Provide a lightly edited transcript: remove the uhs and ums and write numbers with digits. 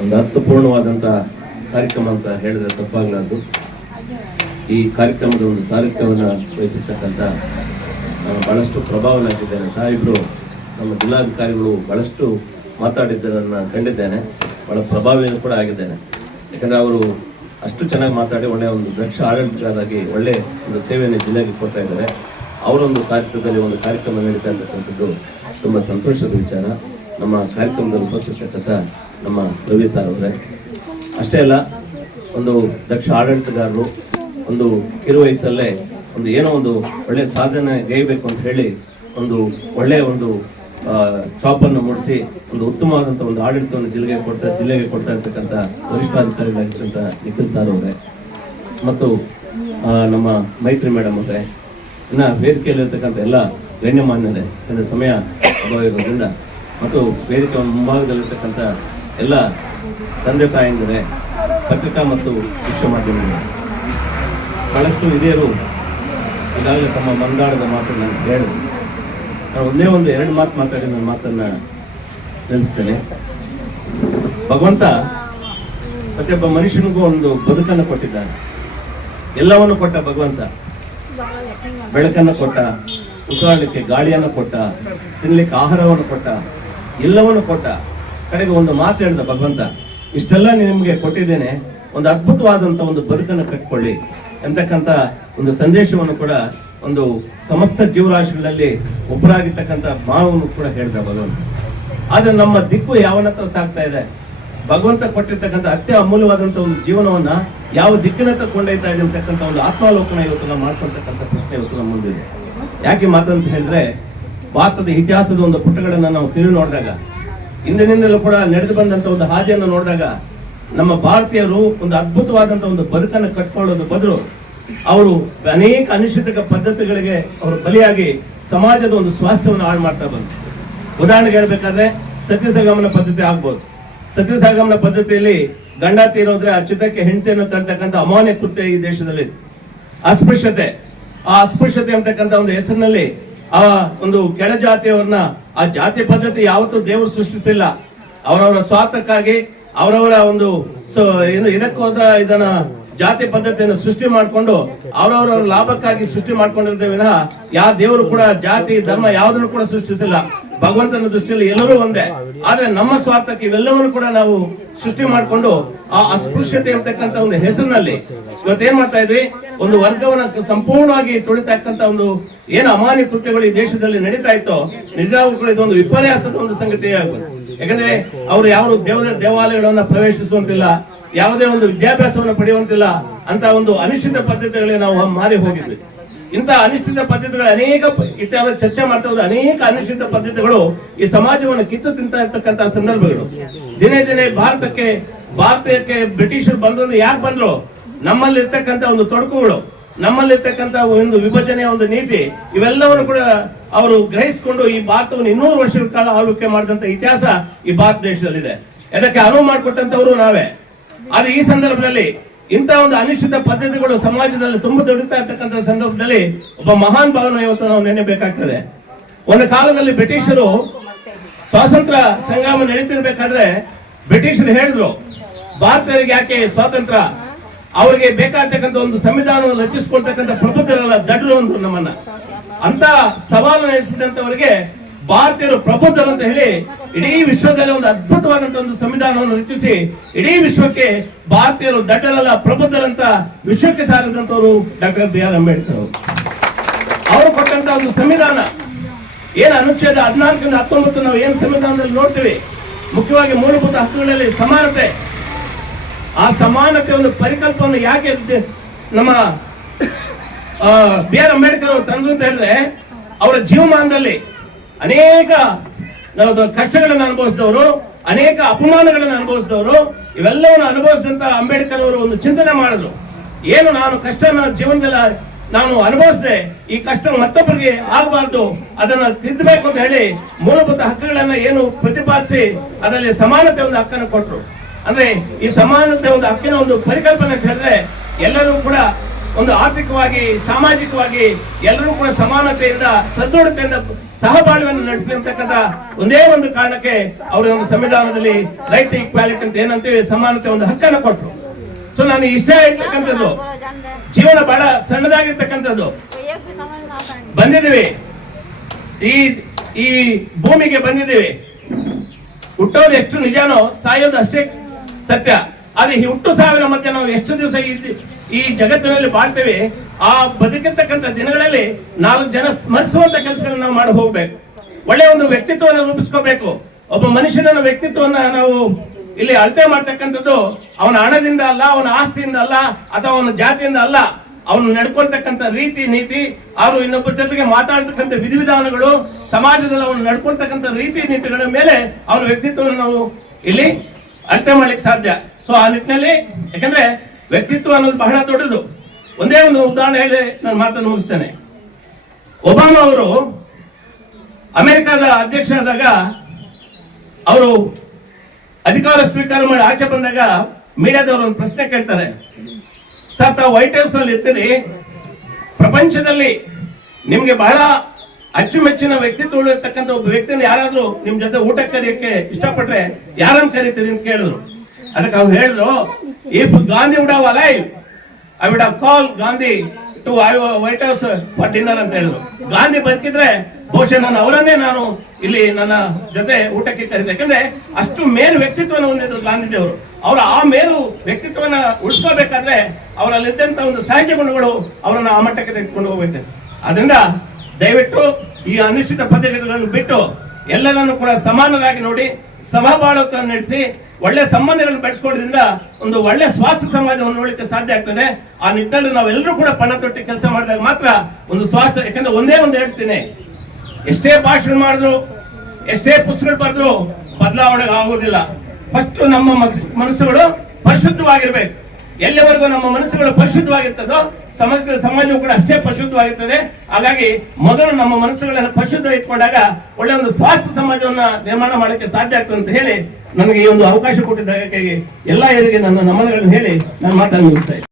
ಒಂದು ಅರ್ಥಪೂರ್ಣವಾದಂಥ ಕಾರ್ಯಕ್ರಮ ಅಂತ ಹೇಳಿದ್ರೆ ತಪ್ಪಾಗಲಾರ್ದು. ಈ ಕಾರ್ಯಕ್ರಮದ ಒಂದು ಸಾರಥ್ಯವನ್ನು ವಹಿಸಿರ್ತಕ್ಕಂಥ ನಾನು ಬಹಳಷ್ಟು ಪ್ರಭಾವನಾಗಿದ್ದೇನೆ. ಸಾಹೇಬರು ನಮ್ಮ ಜಿಲ್ಲಾಧಿಕಾರಿಗಳು ಬಹಳಷ್ಟು ಮಾತಾಡಿದ್ದನ್ನು ಕಂಡಿದ್ದೇನೆ, ಬಹಳ ಪ್ರಭಾವಿಯನ್ನು ಕೂಡ ಆಗಿದ್ದೇನೆ. ಯಾಕಂದರೆ ಅವರು ಅಷ್ಟು ಚೆನ್ನಾಗಿ ಮಾತಾಡಿ ಒಳ್ಳೆಯ ಒಂದು ದಕ್ಷ ಆಡಳಿತಗಾರರಾಗಿ ಒಳ್ಳೆಯ ಒಂದು ಸೇವೆಯನ್ನು ಜಿಲ್ಲೆಗೆ ಕೊಡ್ತಾ ಇದ್ದಾರೆ. ಅವರೊಂದು ಸಾಹಿತ್ಯದಲ್ಲಿ ಒಂದು ಕಾರ್ಯಕ್ರಮ ನಡೀತಾ ಇರ್ತಕ್ಕಂಥದ್ದು ತುಂಬ ಸಂತೋಷದ ವಿಚಾರ. ನಮ್ಮ ಕಾರ್ಯಕ್ರಮದಲ್ಲಿ ಉಪಸ್ಥಿತಕ್ಕಂಥ ನಮ್ಮ ರವಿ ಸರ್ ಅವರೇ ಅಷ್ಟೇ ಅಲ್ಲ, ಒಂದು ದಕ್ಷ ಆಡಳಿತಗಾರರು ಒಂದು ಕಿರು ವಯಸ್ಸಲ್ಲೇ ಒಂದು ಏನೋ ಒಂದು ಒಳ್ಳೆಯ ಸಾಧನೆ ಗೈಬೇಕು ಅಂತ ಹೇಳಿ ಒಂದು ಒಳ್ಳೆಯ ಒಂದು ಚಾಪನ್ನು ಮೂಡಿಸಿ ಒಂದು ಉತ್ತಮವಾದಂಥ ಒಂದು ಆಡಳಿತವನ್ನು ಜಿಲ್ಲೆಗೆ ಕೊಡ್ತಾ ಇರ್ತಕ್ಕಂಥ ವರಿಷ್ಠಾಧಿಕಾರಿಗಳಾಗಿರ್ತಕ್ಕಂಥ ನಿಖಿಲ್ ಸರ್ ಅವರೇ ಮತ್ತು ನಮ್ಮ ಮೈತ್ರಿ ಮೇಡಮ್ ಅವರೇ, ಇನ್ನು ವೇದಿಕೆಯಲ್ಲಿರ್ತಕ್ಕಂಥ ಎಲ್ಲ ಗಣ್ಯಮಾನ್ಯರೇ, ಇದರ ಸಮಯ ಅಭಾವ ಇರೋದ್ರಿಂದ, ಮತ್ತು ವೇದಿಕೆ ಮುಂಭಾಗದಲ್ಲಿರ್ತಕ್ಕಂಥ ಎಲ್ಲ ತಂದೆ ತಾಯಂದಿರೇ, ಪತ್ರಿಕಾ ಮತ್ತು ವಿಶ್ವ ಮಾಧ್ಯಮಗಳು, ಬಹಳಷ್ಟು ಹಿರಿಯರು ಈಗಾಗಲೇ ತಮ್ಮ ಮಂದಾಳದ ಮಾತನ್ನು ಹೇಳಿದ್ರು. ನಾನು ಒಂದೇ ಒಂದು ಎರಡು ಮಾತು ಮಾತಾಡಿ ನನ್ನ ಮಾತನ್ನು ನಿಲ್ಲಿಸ್ತೇನೆ. ಭಗವಂತ ಪ್ರತಿಯೊಬ್ಬ ಮನುಷ್ಯನಿಗೂ ಒಂದು ಬದುಕನ್ನು ಕೊಟ್ಟಿದ್ದಾನೆ. ಎಲ್ಲವನ್ನು ಕೊಟ್ಟ ಭಗವಂತ. ಬೆಳಕನ್ನು ಕೊಟ್ಟ, ಉಸಿರಾಡಲಿಕ್ಕೆ ಗಾಳಿಯನ್ನು ಕೊಟ್ಟ, ತಿನ್ನಲಿಕ್ಕೆ ಆಹಾರವನ್ನು ಕೊಟ್ಟ, ಎಲ್ಲವನ್ನು ಕೊಟ್ಟ. ಕಡೆಗೆ ಒಂದು ಮಾತು ಹೇಳಿದ ಭಗವಂತ, ಇಷ್ಟೆಲ್ಲ ನಿಮಗೆ ಕೊಟ್ಟಿದ್ದೇನೆ, ಒಂದು ಅದ್ಭುತವಾದಂಥ ಒಂದು ಬದುಕನ್ನು ಕಟ್ಕೊಳ್ಳಿ ಎಂತಕ್ಕಂಥ ಒಂದು ಸಂದೇಶವನ್ನು ಕೂಡ ಒಂದು ಸಮಸ್ತ ಜೀವರಾಶಿಗಳಲ್ಲಿ ಒಬ್ಬರಾಗಿರ್ತಕ್ಕಂಥ ಮಾನವನು ಕೂಡ ಹೇಳಿದ ಭಗವಂತ. ಆದ್ರೆ ನಮ್ಮ ದಿಕ್ಕು ಯಾವನತ್ರ ಸಾಗ್ತಾ ಇದೆ? ಭಗವಂತ ಕೊಟ್ಟಿರ್ತಕ್ಕಂಥ ಅತ್ಯ ಅಮೂಲ್ಯವಾದಂಥ ಒಂದು ಜೀವನವನ್ನ ಯಾವ ದಿಕ್ಕಿನತ್ತ ಕೊಂಡೊಯ್ತಾ ಇದೆ ಅಂತಕ್ಕಂಥ ಒಂದು ಆತ್ಮಾಲೋಕನ ಇವತ್ತು ನಾವು ಮಾಡ್ಕೊಳ್ತಕ್ಕಂಥ ಪ್ರಶ್ನೆ ಇವತ್ತು ನಮ್ಮ ಮುಂದಿದೆ. ಯಾಕೆ ಮಾತಂತ ಹೇಳಿದ್ರೆ, ಭಾರತದ ಇತಿಹಾಸದ ಒಂದು ಪುಟಗಳನ್ನು ನಾವು ತಿರುಗಿ ನೋಡಿದಾಗ, ಹಿಂದಿನಿಂದಲೂ ಕೂಡ ನಡೆದು ಬಂದಂತ ಒಂದು ಹಾದಿಯನ್ನು ನೋಡಿದಾಗ, ನಮ್ಮ ಭಾರತೀಯರು ಒಂದು ಅದ್ಭುತವಾದಂತಹ ಒಂದು ಬದುಕನ್ನು ಕಟ್ಕೊಳ್ಳೋದು ಬದಲು ಅವರು ಅನೇಕ ಅನಿಶ್ಚಿತ ಪದ್ಧತಿಗಳಿಗೆ ಅವರು ಬಲಿಯಾಗಿ ಸಮಾಜದ ಒಂದು ಸ್ವಾಸ್ಥ್ಯವನ್ನು ಹಾಳು ಮಾಡ್ತಾ ಬಂದ್ರು. ಉದಾಹರಣೆಗೆ ಹೇಳ್ಬೇಕಾದ್ರೆ ಸತ್ಯಸಂಗಮನ ಪದ್ಧತಿ ಆಗ್ಬೋದು. ಸತ್ಯಸಂಗಮನ ಪದ್ಧತಿಯಲ್ಲಿ ಗಂಡ ತೀರೋದ್ರೆ ಆ ಚಿತ್ರಕ್ಕೆ ಹೆಂಡತಿಯನ್ನು ತರ್ತಕ್ಕಂಥ ಅಮಾನ್ಯ ಕೃತ್ಯ ಈ ದೇಶದಲ್ಲಿ. ಅಸ್ಪೃಶ್ಯತೆ, ಆ ಅಸ್ಪೃಶ್ಯತೆ ಅಂತಕ್ಕಂಥ ಒಂದು ಹೆಸರಿನಲ್ಲಿ ಆ ಒಂದು ಕೆಳ ಜಾತಿಯವರನ್ನ, ಆ ಜಾತಿ ಪದ್ಧತಿ ಯಾವತ್ತೂ ದೇವರು ಸೃಷ್ಟಿಸಿಲ್ಲ. ಅವರವರ ಸ್ವಾರ್ಥಕ್ಕಾಗಿ ಅವರವರ ಒಂದು ಇದಕ್ಕೋದ ಇದನ್ನ ಜಾತಿ ಪದ್ಧತಿಯನ್ನು ಸೃಷ್ಟಿ ಮಾಡಿಕೊಂಡು ಅವರವರ ಲಾಭಕ್ಕಾಗಿ ಸೃಷ್ಟಿ ಮಾಡ್ಕೊಂಡಿರ್ತೇವೆ ವಿನಃ ಯಾವ ದೇವರು ಕೂಡ ಜಾತಿ ಧರ್ಮ ಯಾವುದನ್ನು ಕೂಡ ಸೃಷ್ಟಿಸಿಲ್ಲ. ಭಗವಂತನ ದೃಷ್ಟಿಯಲ್ಲಿ ಎಲ್ಲರೂ ಒಂದೇ. ಆದ್ರೆ ನಮ್ಮ ಸ್ವಾರ್ಥಕ್ಕೆ ಇವೆಲ್ಲವನ್ನು ಕೂಡ ನಾವು ಸೃಷ್ಟಿ ಮಾಡಿಕೊಂಡು ಆ ಅಸ್ಪೃಶ್ಯತೆ ಅಂತಕ್ಕಂಥ ಒಂದು ಹೆಸರಿನಲ್ಲಿ ಇವತ್ತೇನ್ ಮಾಡ್ತಾ ಇದ್ವಿ, ಒಂದು ವರ್ಗವನ್ನ ಸಂಪೂರ್ಣವಾಗಿ ತುಳಿತಕ್ಕಂಥ ಒಂದು ಏನು ಅಮಾನ್ಯ ಕೃತ್ಯಗಳು ಈ ದೇಶದಲ್ಲಿ ನಡೀತಾ ಇತ್ತೋ, ನಿಜವಾಗ್ಲೂ ಕೂಡ ಇದೊಂದು ವಿಪರ್ಯಾಸದ ಒಂದು ಸಂಗತಿ ಆಗ್ಬೋದು. ಯಾಕಂದ್ರೆ ಅವರು ಯಾವ ದೇವಾಲಯಗಳನ್ನ ಪ್ರವೇಶಿಸುವಂತಿಲ್ಲ, ಯಾವುದೇ ಒಂದು ವಿದ್ಯಾಭ್ಯಾಸವನ್ನು ಪಡೆಯುವಂತಿಲ್ಲ ಅಂತ ಒಂದು ಅನಿಶ್ಚಿತ ಪದ್ಧತಿಗಳಿಗೆ ನಾವು ಮಾರಿ ಹೋಗಿದ್ವಿ. ಇಂಥ ಅನಿಶ್ಚಿತ ಪದ್ಧತಿಗಳು ಅನೇಕ ಇತ್ಯಾದಿ ಚರ್ಚೆ ಮಾಡ್ತಾ ಹೋದ ಅನೇಕ ಅನಿಶ್ಚಿತ ಪದ್ಧತಿಗಳು ಈ ಸಮಾಜವನ್ನು ಕಿತ್ತು ತಿಂತ ಇರ್ತಕ್ಕಂಥ ಸಂದರ್ಭಗಳು ದಿನೇ ದಿನೇ ಭಾರತಕ್ಕೆ ಬ್ರಿಟಿಷರು ಬಂದ್ರು. ಯಾಕೆ ಬಂದ್ರು? ನಮ್ಮಲ್ಲಿ ಇರ್ತಕ್ಕಂಥ ಒಂದು ತೊಡಕುಗಳು, ನಮ್ಮಲ್ಲಿರ್ತಕ್ಕಂಥ ಒಂದು ವಿಭಜನೆಯ ಒಂದು ನೀತಿ, ಇವೆಲ್ಲವನ್ನು ಕೂಡ ಅವರು ಗ್ರಹಿಸಿಕೊಂಡು ಈ ಭಾರತವನ್ನು 200 ವರ್ಷಗಳ ಕಾಲ ಆಳ್ವಿಕೆ ಮಾಡಿದಂತ ಇತಿಹಾಸ ಈ ಭಾರತ ದೇಶದಲ್ಲಿದೆ. ಅದಕ್ಕೆ ಅನುವು ಮಾಡಿಕೊಟ್ಟಂತವರು ನಾವೇ. ಆದ್ರೆ ಈ ಸಂದರ್ಭದಲ್ಲಿ ಇಂಥ ಒಂದು ಅನಿಶ್ಚಿತ ಪದ್ಧತಿಗಳು ಸಮಾಜದಲ್ಲಿ ತುಂಬ ದೊಡ್ಡತಾ ಇರ್ತಕ್ಕಂಥ ಸಂದರ್ಭದಲ್ಲಿ ಒಬ್ಬ ಮಹಾನ್ ಭಾವನ ಇವತ್ತು ನಾವು ನೆನೆಬೇಕಾಗ್ತದೆ. ಒಂದು ಕಾಲದಲ್ಲಿ ಬ್ರಿಟಿಷರು ಸ್ವಾತಂತ್ರ್ಯ ಸಂಗ್ರಾಮ ನಡೀತಿರ್ಬೇಕಾದ್ರೆ ಬ್ರಿಟಿಷರು ಹೇಳಿದ್ರು, ಭಾರತೀಯರಿಗೆ ಯಾಕೆ ಸ್ವಾತಂತ್ರ್ಯ, ಅವ್ರಿಗೆ ಬೇಕಾಗ್ತಕ್ಕಂಥ ಒಂದು ಸಂವಿಧಾನವನ್ನು ರಚಿಸಿಕೊಳ್ತಕ್ಕಂಥ ಪ್ರಬುದ್ಧರಲ್ಲ ದಡ್ರು ಅಂದ್ರು ನಮ್ಮನ್ನ. ಅಂತ ಸವಾಲು ಎಸೆದಂತವರಿಗೆ ಭಾರತೀಯರು ಪ್ರಬುದ್ಧರು ಅಂತ ಹೇಳಿ ಇಡೀ ವಿಶ್ವದಲ್ಲಿ ಒಂದು ಅದ್ಭುತವಾದಂತಹ ಒಂದು ಸಂವಿಧಾನವನ್ನು ರಚಿಸಿ ಇಡೀ ವಿಶ್ವಕ್ಕೆ ಭಾರತೀಯರು ದಡ್ಡರಲ್ಲ ಪ್ರಬುದ್ಧರಂತ ವಿಶ್ವಕ್ಕೆ ಸಾರಿದಂತವರು ಡಾಕ್ಟರ್ ಬಿ ಆರ್ ಅಂಬೇಡ್ಕರ್ ಅವರು ಕೊಟ್ಟಂತ ಒಂದು ಸಂವಿಧಾನ. ಏನು ಅನುಚ್ಛೇದ 14ರಿಂದ 19 ನಾವು ಏನು ಸಂವಿಧಾನದಲ್ಲಿ ನೋಡ್ತೀವಿ, ಮುಖ್ಯವಾಗಿ ಮೂಲಭೂತ ಹಕ್ಕುಗಳಲ್ಲಿ ಸಮಾನತೆ. ಆ ಸಮಾನತೆ ಒಂದು ಪರಿಕಲ್ಪನೆ ಯಾಕೆ ನಮ್ಮ ಬಿ ಆರ್ ಅಂಬೇಡ್ಕರ್ ಅವರು ತಂದ್ರು ಅಂತ ಹೇಳಿದ್ರೆ, ಅವರ ಜೀವಮಾನದಲ್ಲಿ ಅನೇಕ ಕಷ್ಟಗಳನ್ನು ಅನುಭವಿಸಿದವರು, ಅನೇಕ ಅಪಮಾನಗಳನ್ನು ಅನುಭವಿಸಿದವರು, ಇವೆಲ್ಲವನ್ನು ಅನುಭವಿಸಿದಂತ ಅಂಬೇಡ್ಕರ್ ಅವರು ಒಂದು ಚಿಂತನೆ ಮಾಡಿದ್ರು. ಏನು ನಾನು ಕಷ್ಟ ನನ್ನ ಜೀವನದಲ್ಲಿ ನಾನು ಅನುಭವಿಸಿದೆ, ಈ ಕಷ್ಟ ಮತ್ತೊಬ್ಬರಿಗೆ ಆಗಬಾರ್ದು, ಅದನ್ನ ತಿದ್ದಬೇಕು ಅಂತ ಹೇಳಿ ಮೂಲಭೂತ ಹಕ್ಕುಗಳನ್ನ ಏನು ಪ್ರತಿಪಾದಿಸಿ ಅದರಲ್ಲಿ ಸಮಾನತೆ ಒಂದು ಹಕ್ಕನ್ನು ಕೊಟ್ಟರು. ಅಂದ್ರೆ ಈ ಸಮಾನತೆ ಒಂದು ಹಕ್ಕಿನ ಒಂದು ಪರಿಕಲ್ಪನೆ ಅಂತ ಹೇಳಿದ್ರೆ ಎಲ್ಲರೂ ಕೂಡ ಒಂದು ಆರ್ಥಿಕವಾಗಿ ಸಾಮಾಜಿಕವಾಗಿ ಎಲ್ಲರೂ ಕೂಡ ಸಮಾನತೆಯಿಂದ ಸದೃಢತೆಯಿಂದ ಸಹಬಾಳ್ವೆಯನ್ನು ನಡೆಸಲಿ ಅಂತಕ್ಕಂಥ ಒಂದೇ ಒಂದು ಕಾರಣಕ್ಕೆ ಅವರ ಒಂದು ಸಂವಿಧಾನದಲ್ಲಿ ರೈಟ್ ಈಕ್ವಾಲಿಟಿ ಅಂತ ಏನಂತೀವಿ ಸಮಾನತೆ ಒಂದು ಹಕ್ಕನ್ನು ಕೊಟ್ಟರು. ಸೊ ನಾನು ಇಷ್ಟ ಇರ್ತಕ್ಕಂಥದ್ದು ಜೀವನ ಬಹಳ ಸಣ್ಣದಾಗಿರ್ತಕ್ಕಂಥದ್ದು. ಬಂದಿದ್ದೀವಿ ಈ ಭೂಮಿಗೆ ಬಂದಿದ್ದೀವಿ. ಹುಟ್ಟೋದು ಎಷ್ಟು ನಿಜಾನೋ ಸಾಯೋದು ಅಷ್ಟೇ ಸತ್ಯ. ಆದ್ರೆ ಈ ಹುಟ್ಟು ಸಾವಿನ ಮಧ್ಯೆ ನಾವು ಎಷ್ಟು ದಿವಸ ಈ ಜಗತ್ತಿನಲ್ಲಿ ಬಾಳ್ತೇವೆ. ಆ ಬದುಕಿರ್ತಕ್ಕಂಥ ದಿನಗಳಲ್ಲಿ 4 ಜನ ಸ್ಮರಿಸುವಂತ ಕೆಲಸಗಳನ್ನ ನಾವು ಮಾಡಿ ಹೋಗ್ಬೇಕು. ಒಳ್ಳೆ ಒಂದು ವ್ಯಕ್ತಿತ್ವವನ್ನು ರೂಪಿಸ್ಕೋಬೇಕು. ಒಬ್ಬ ಮನುಷ್ಯನ ವ್ಯಕ್ತಿತ್ವವನ್ನ ನಾವು ಇಲ್ಲಿ ಅಳತೆ ಮಾಡ್ತಕ್ಕಂಥದ್ದು ಅವನ ಹಣದಿಂದ ಅಲ್ಲ, ಅವನ ಆಸ್ತಿಯಿಂದ ಅಲ್ಲ, ಅಥವಾ ಅವನ ಜಾತಿಯಿಂದ ಅಲ್ಲ. ಅವನು ನಡ್ಕೊಳ್ತಕ್ಕಂಥ ರೀತಿ ನೀತಿ, ಅವರು ಇನ್ನೊಬ್ಬರ ಜೊತೆಗೆ ಮಾತಾಡ್ತಕ್ಕಂಥ ವಿಧಿವಿಧಾನಗಳು, ಸಮಾಜದಲ್ಲಿ ಅವನು ನಡ್ಕೊಳ್ತಕ್ಕಂಥ ರೀತಿ ನೀತಿಗಳ ಮೇಲೆ ಅವನ ವ್ಯಕ್ತಿತ್ವವನ್ನು ನಾವು ಇಲ್ಲಿ ಅಳತೆ ಮಾಡ್ಲಿಕ್ಕೆ ಸಾಧ್ಯ. ಸೊ ಆ ನಿಟ್ಟಿನಲ್ಲಿ ಯಾಕಂದ್ರೆ ವ್ಯಕ್ತಿತ್ವ ಅನ್ನೋದು ಬಹಳ ದೊಡ್ಡದು. ಒಂದೇ ಒಂದು ಉದಾಹರಣೆ ಹೇಳಿ ನಾನು ಮಾತನ್ನು ಮುಗಿಸ್ತೇನೆ. ಒಬಾಮಾ ಅವರು ಅಮೆರಿಕದ ಅಧ್ಯಕ್ಷರಾದಾಗ ಅವರು ಅಧಿಕಾರ ಸ್ವೀಕಾರ ಮಾಡಿ ಆಚೆ ಬಂದಾಗ ಮೀಡಿಯಾದವರು ಒಂದು ಪ್ರಶ್ನೆ ಕೇಳ್ತಾರೆ, ಸರ್ ತಾವು ವೈಟ್ ಹೌಸ್ ಅಲ್ಲಿ ಇರ್ತೀರಿ, ಪ್ರಪಂಚದಲ್ಲಿ ನಿಮ್ಗೆ ಬಹಳ ಅಚ್ಚುಮೆಚ್ಚಿನ ವ್ಯಕ್ತಿತ್ವ ಇರ್ತಕ್ಕಂಥ ಒಬ್ಬ ವ್ಯಕ್ತಿನ ಯಾರಾದ್ರೂ ನಿಮ್ ಜೊತೆ ಊಟ ಕರೆಯಕ್ಕೆ ಇಷ್ಟಪಟ್ರೆ ಯಾರನ್ನು ಕರೀತೀರಿ ಅಂತ ಕೇಳಿದ್ರು. ಅದಕ್ಕೆ ಅವ್ರು ಹೇಳಿದ್ರು, if Gandhi would have alive I would have call Gandhi to White House for dinner ಅಂತ ಹೇಳಿದ್ರು. ಗಾಂಧಿ ಬದುಕಿದ್ರೆ ಬಹುಶಃ ನಾನು ಇಲ್ಲಿ ನನ್ನ ಜೊತೆ ಊಟಕ್ಕೆ ಕರೀತೆ. ಯಾಕಂದ್ರೆ ಅಷ್ಟು ಮೇಲು ವ್ಯಕ್ತಿತ್ವನ ಹೊಂದಿದ್ರು ಗಾಂಧೀಜಿಯವರು. ಅವರ ಆ ಮೇಲು ವ್ಯಕ್ತಿತ್ವನ ಉಳಿಸ್ಕೋಬೇಕಾದ್ರೆ ಅವರಲ್ಲಿದ್ದಂತ ಒಂದು ಸಹಜ ಗುಣಗಳು ಅವರನ್ನ ಆ ಮಟ್ಟಕ್ಕೆ ತೆಗೆದುಕೊಂಡು ಹೋಗ್ಬೇಕು. ಅದರಿಂದ ದಯವಿಟ್ಟು ಈ ಅನಿಶ್ಚಿತ ಪದ್ಧತಿಗಳನ್ನು ಬಿಟ್ಟು ಎಲ್ಲರನ್ನು ಕೂಡ ಸಮಾನರಾಗಿ ನೋಡಿ ಸಮಬಾಳುವನ್ನು ನಡೆಸಿ ಒಳ್ಳೆ ಸಂಬಂಧಗಳನ್ನು ಬೆಳೆಸ್ಕೊಳ್ಳೋದ್ರಿಂದ ಒಂದು ಒಳ್ಳೆ ಸ್ವಾಸ್ಥ್ಯ ಸಮಾಜವನ್ನು ನೋಡಲಿಕ್ಕೆ ಸಾಧ್ಯ ಆಗ್ತದೆ. ಆ ನಿಟ್ಟಿನಲ್ಲಿ ನಾವೆಲ್ಲರೂ ಕೂಡ ಪಣ ತೊಟ್ಟಿ ಕೆಲಸ ಮಾಡಿದಾಗ ಮಾತ್ರ ಒಂದು ಸ್ವಾಸ್ಥ್ಯ. ಯಾಕಂದ್ರೆ ಒಂದೇ ಒಂದು ಹೇಳ್ತೀನಿ, ಎಷ್ಟೇ ಭಾಷಣ ಮಾಡಿದ್ರು ಎಷ್ಟೇ ಪುಸ್ತಕಗಳು ಬರೆದ್ರು ಬದಲಾವಣೆ ಆಗುವುದಿಲ್ಲ. ಫಸ್ಟ್ ನಮ್ಮ ಮನಸ್ಸುಗಳು ಪರಿಶುದ್ಧವಾಗಿರ್ಬೇಕು. ಎಲ್ಲಿವರೆಗೂ ನಮ್ಮ ಮನಸ್ಸುಗಳು ಪರಿಶುದ್ಧವಾಗಿರ್ತದೋ ಸಮಾಜವು ಕೂಡ ಅಷ್ಟೇ ಪರಿಶುದ್ಧವಾಗಿರ್ತದೆ. ಹಾಗಾಗಿ ಮೊದಲು ನಮ್ಮ ಮನಸ್ಸುಗಳನ್ನು ಪರಿಶುದ್ಧ ಇಟ್ಕೊಂಡಾಗ ಒಳ್ಳೆ ಒಂದು ಸ್ವಾಸ್ಥ್ಯ ಸಮಾಜವನ್ನ ನಿರ್ಮಾಣ ಮಾಡಲಿಕ್ಕೆ ಸಾಧ್ಯ ಆಗ್ತದೆ ಅಂತ ಹೇಳಿ ನನಗೆ ಈ ಒಂದು ಅವಕಾಶ ಕೊಟ್ಟಿದ್ದಕ್ಕೆ ಎಲ್ಲ ಹಿರಿಯರಿಗೆ ನನ್ನ ನಮನಗಳನ್ನು ಹೇಳಿ ನಾನು ಮಾತನ್ನು ಮುಗಿಸ್ತಾ ಇದ್ದೀನಿ.